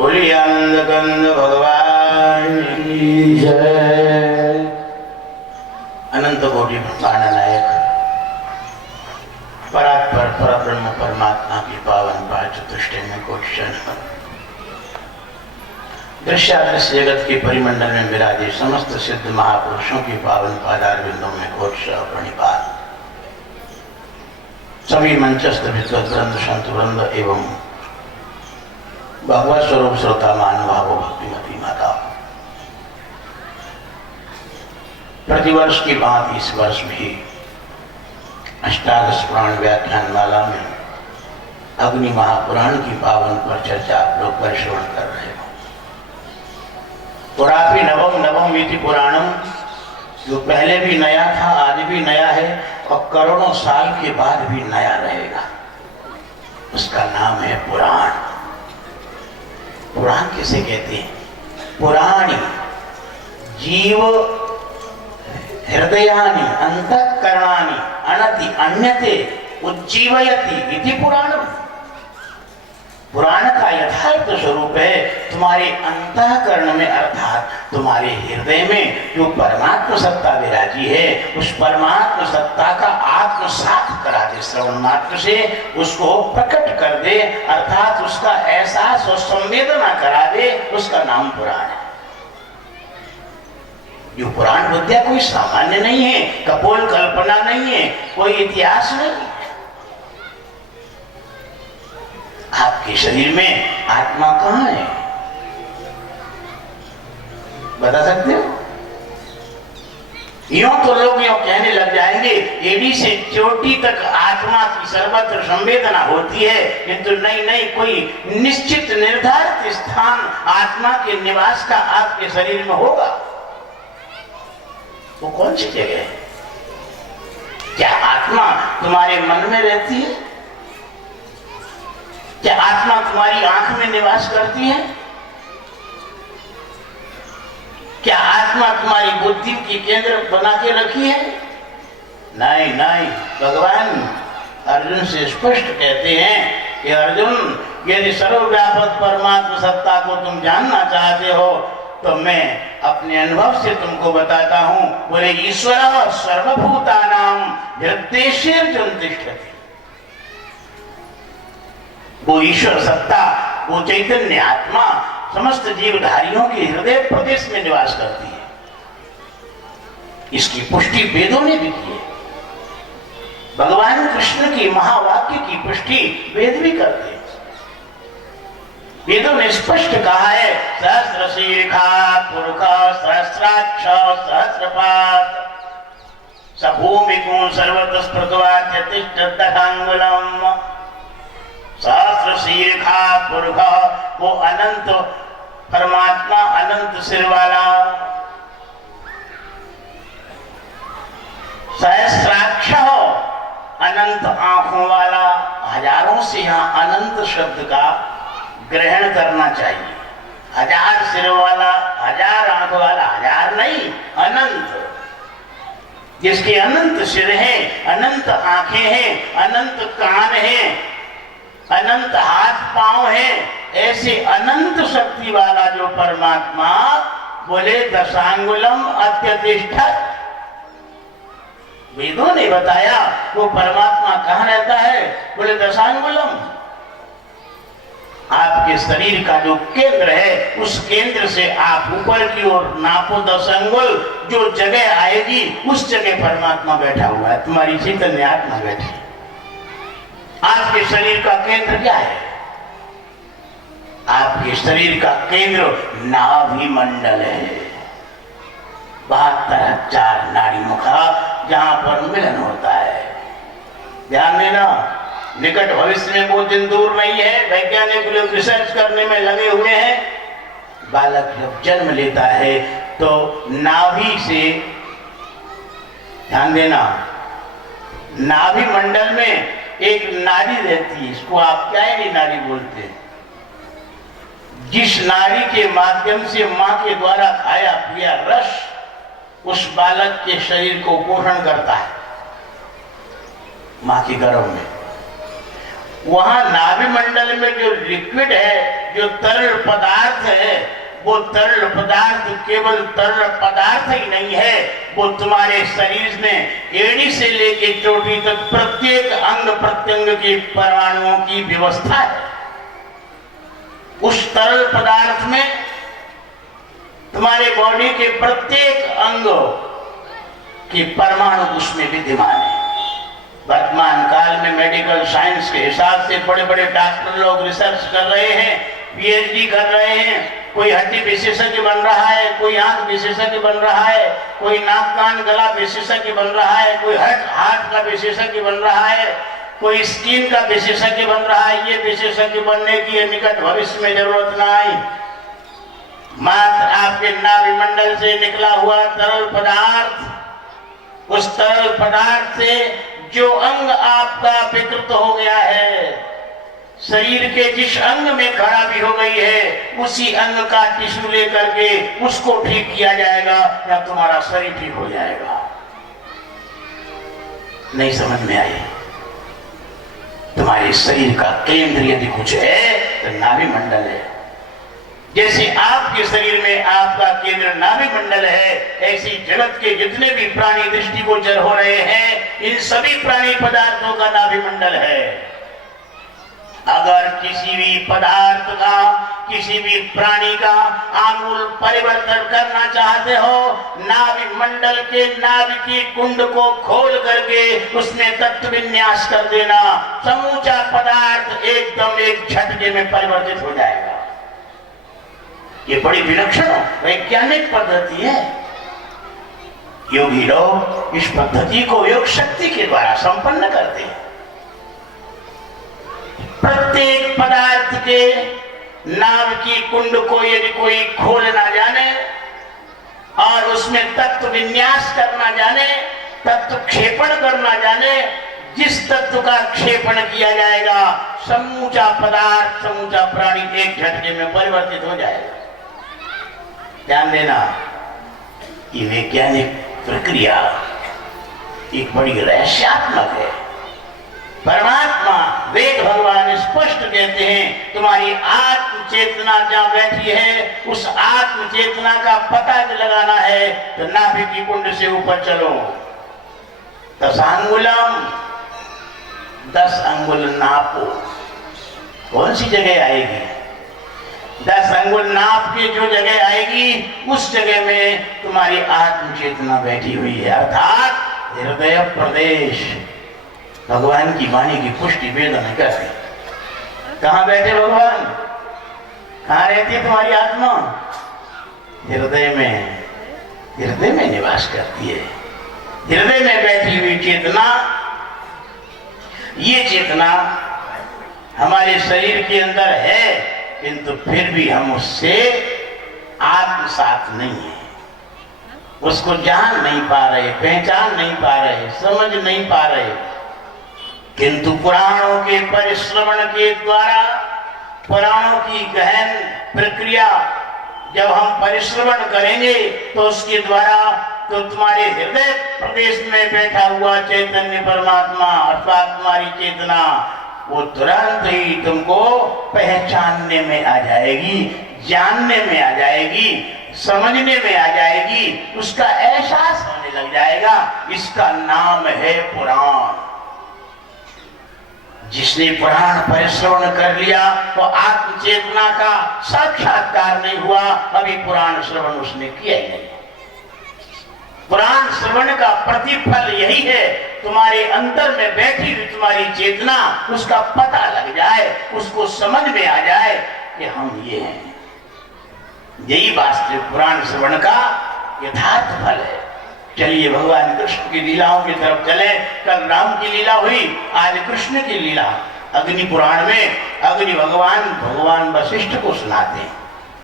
बोलिए आनंद कंद भगवान की जय। अनंत कोटि ब्रह्मांड नायक परात्पर परब्रह्म परमात्मा की पावन पांच चतुष्टय में कोटिशन दृश्यादृश्य जगत के परिमंडल में विराजे समस्त सिद्ध महापुरुषों की पावन पादार बिंदों में कोटिशः प्रणिपात। सभी मंचस्थ विद्वत वृंद संत वृंद एवं भगवत स्वरूप श्रोता महानुभावों भक्तिमती माता, प्रतिवर्ष की भांति इस वर्ष भी अष्टादश पुराण व्याख्यान माला में अग्नि महापुराण की पावन पर चर्चा आप लोग पर श्रवण कर रहे हो। पुरापि नवम नवम इति पुराणम, जो पहले भी नया था आज भी नया है और करोड़ों साल के बाद भी नया रहेगा, उसका नाम है पुराण। पुराण किसे कहते हैं? पुराणी जीव हृदयानि अंतःकरणानि अनति अन्यते उज्जीवयति इति पुराणम। पुराण का यथार्थ स्वरूप है तुम्हारे अंतःकरण में, अर्थात तुम्हारे हृदय में जो परमात्म सत्ता विराजी है, उस परमात्म सत्ता का आत्मसात करा दे, श्रवण मात्र से उसको प्रकट कर दे, अर्थात उसका एहसास और संवेदना करा दे, उसका नाम पुराण है। ये पुराण विद्या कोई सामान्य नहीं है, कपोल कल्पना नहीं है, कोई इतिहास नहीं है। आपके शरीर में आत्मा कहाँ है, बता सकते हो? यूं तो लोग यूं कहने लग जाएंगे एड़ी से चोटी तक आत्मा की सर्वत्र संवेदना होती है, किंतु नहीं नहीं, कोई निश्चित निर्धारित स्थान आत्मा के निवास का आपके शरीर में होगा। वो कौन सी जगह है? क्या आत्मा तुम्हारे मन में रहती है? क्या आत्मा तुम्हारी आंख में निवास करती है? क्या आत्मा तुम्हारी बुद्धि की केंद्र बना के रखी है? नहीं नहीं, भगवान अर्जुन से स्पष्ट कहते हैं कि अर्जुन, यदि सर्वव्यापक परमात्मा सत्ता को तुम जानना चाहते हो तो मैं अपने अनुभव से तुमको बताता हूं। बोले ईश्वर सर्वभूतानां हृदयेर्जुन तिष्ठति। वो ईश्वर सत्ता, वो चैतन्य आत्मा समस्त जीवधारियों के हृदय प्रदेश में निवास करती है। इसकी पुष्टि वेदों ने भी की है। भगवान कृष्ण की महावाक्य की पुष्टि वेद भी करते हैं। वेदों ने स्पष्ट कहा है, सहस्रशीर्षा पुरुष सहस्राक्ष सहस्रपाद सभूमिको सर्वतः स्पृत्वा तिष्ठत्तथांगुलम्। सहस्रशीर्षा पुरुष, वो अनंत परमात्मा, अनंत सिर वाला। सहस्राक्ष, अनंत आंखों वाला। हजारों से यहाँ अनंत शब्द का ग्रहण करना चाहिए। हजार सिर वाला, हजार आंख वाला, हजार नहीं, अनंत। जिसके अनंत सिर हैं, अनंत आंखें हैं, अनंत कान हैं, अनंत हाथ पांव हैं, ऐसे अनंत शक्ति वाला जो परमात्मा, बोले दशांगुलम अत्यतिष्ठत्। वेदों ने बताया वो परमात्मा कहाँ रहता है? बोले दशांगुलम। आपके शरीर का जो केंद्र है, उस केंद्र से आप ऊपर की ओर नापो 10 अंगुल, जो जगह आएगी उस जगह परमात्मा बैठा हुआ है, तुम्हारी चैतन्य आत्मा बैठी है। आपके शरीर का केंद्र क्या है? आपके शरीर का केंद्र नाभि मंडल है। 72,000 नाड़ी मुखा, जहां पर मिलन होता है। ध्यान देना, निकट भविष्य में वो दिन दूर नहीं है। वैज्ञानिक लोग रिसर्च करने में लगे हुए हैं। बालक जब जन्म लेता है तो नाभि से, ध्यान देना, नाभि मंडल में एक नाड़ी रहती है, इसको आप क्या है नाड़ी बोलते हैं। जिस नाड़ी के माध्यम से मां के द्वारा खाया पिया रस उस बालक के शरीर को पोषण करता है, मां के गर्भ में। वहां नाभि मंडल में जो लिक्विड है जो तरल पदार्थ है वो तरल पदार्थ केवल तरल पदार्थ ही नहीं है, वो तुम्हारे शरीर में एड़ी से लेके चोटी तक प्रत्येक अंग प्रत्यंग के परमाणुओं की व्यवस्था है। उस तरल पदार्थ में तुम्हारे बॉडी के प्रत्येक अंग के परमाणु उसमें विद्यमान है। वर्तमान काल में मेडिकल साइंस के हिसाब से बड़े बड़े डॉक्टर लोग रिसर्च कर रहे हैं, पीएचडी कर रहे हैं। कोई हड्डी विशेषज्ञ बन रहा है, कोई आंख विशेषज्ञ बन रहा है, कोई नाक कान गला विशेषज्ञ बन रहा है, कोई हार्ट का विशेषज्ञ बन रहा है, कोई स्किन का विशेषज्ञ बन रहा है। ये विशेषज्ञ बनने की निकट भविष्य में जरूरत ना आई। मात्र आपके नाभि मंडल से निकला हुआ तरल पदार्थ, उस तरल पदार्थ से जो अंग आपका विकृत हो गया है, शरीर के जिस अंग में खराबी हो गई है, उसी अंग का टिश्यू लेकर के उसको ठीक किया जाएगा या तुम्हारा शरीर ठीक हो जाएगा। नहीं समझ में आई? तुम्हारे शरीर का केंद्र यदि कुछ है तो नाभि मंडल है। जैसे आपके शरीर में आपका केंद्र नाभि मंडल है, ऐसी जगत के जितने भी प्राणी दृष्टिगोचर हो रहे हैं, इन सभी प्राणी पदार्थों का नाभि मंडल है। अगर किसी भी पदार्थ का, किसी भी प्राणी का आमूल परिवर्तन करना चाहते हो, नाभि मंडल के नाभि की कुंड को खोल करके उसमें तत्व विन्यास कर देना, समूचा पदार्थ एकदम एक झटके में परिवर्तित हो जाएगा। ये बड़ी विलक्षण वैज्ञानिक पद्धति है। योगी लोग इस पद्धति को योग शक्ति के द्वारा संपन्न करते हैं। प्रत्येक पदार्थ के नाभ की कुंड को यदि कोई खोल ना जाने और उसमें तत्व विन्यास करना जाने, तत्व क्षेपण करना जाने, जिस तत्व का क्षेपण किया जाएगा, समूचा पदार्थ, समूचा प्राणी एक झटके में परिवर्तित हो जाएगा। ध्यान देना, ये वैज्ञानिक प्रक्रिया एक बड़ी रहस्यात्मक है। परमात्मा वेद भगवान स्पष्ट कहते हैं, तुम्हारी आत्म चेतना जहां बैठी है, उस आत्म चेतना का पता लगाना है तो नाभि की कुंड से ऊपर चलो। 10 अंगुलम, 10 अंगुल नापो। कौन सी जगह आएगी? 10 अंगुल नाप के जो जगह आएगी, उस जगह में तुम्हारी आत्म चेतना बैठी हुई है, अर्थात हृदय प्रदेश। भगवान की वाणी की पुष्टि वेद में कैसे? कहां बैठे भगवान? कहां रहती है तुम्हारी आत्मा? हृदय में, हृदय में निवास करती है। हृदय में बैठी हुई चेतना, ये चेतना हमारे शरीर के अंदर है, किंतु फिर भी हम उससे आत्मसात नहीं है, उसको जान नहीं पा रहे, पहचान नहीं पा रहे, समझ नहीं पा रहे। किंतु पुराणों के परिश्रवण के द्वारा, पुराणों की गहन प्रक्रिया जब हम परिश्रवण करेंगे तो उसके द्वारा तो तुम्हारे हृदय प्रदेश में बैठा हुआ चैतन्य परमात्मा अर्थात तुम्हारी चेतना, वो तुरंत ही तुमको पहचानने में आ जाएगी, जानने में आ जाएगी, समझने में आ जाएगी, उसका एहसास होने लग जाएगा। इसका नाम है पुराण। जिसने पुराण परिश्रवण कर लिया वो आत्म चेतना का साक्षात्कार नहीं हुआ, अभी पुराण श्रवण उसने किया ही नहीं। पुराण श्रवण का प्रतिफल यही है, तुम्हारे अंदर में बैठी हुई तुम्हारी चेतना, उसका पता लग जाए, उसको समझ में आ जाए कि हम ये हैं। यही वास्तविक पुराण श्रवण का यथार्थ फल है। चलिए भगवान कृष्ण की लीलाओं की तरफ चले। कल राम की लीला हुई, आज कृष्ण की लीला। अग्नि पुराण में अग्नि भगवान वशिष्ठ को सुनाते हैं।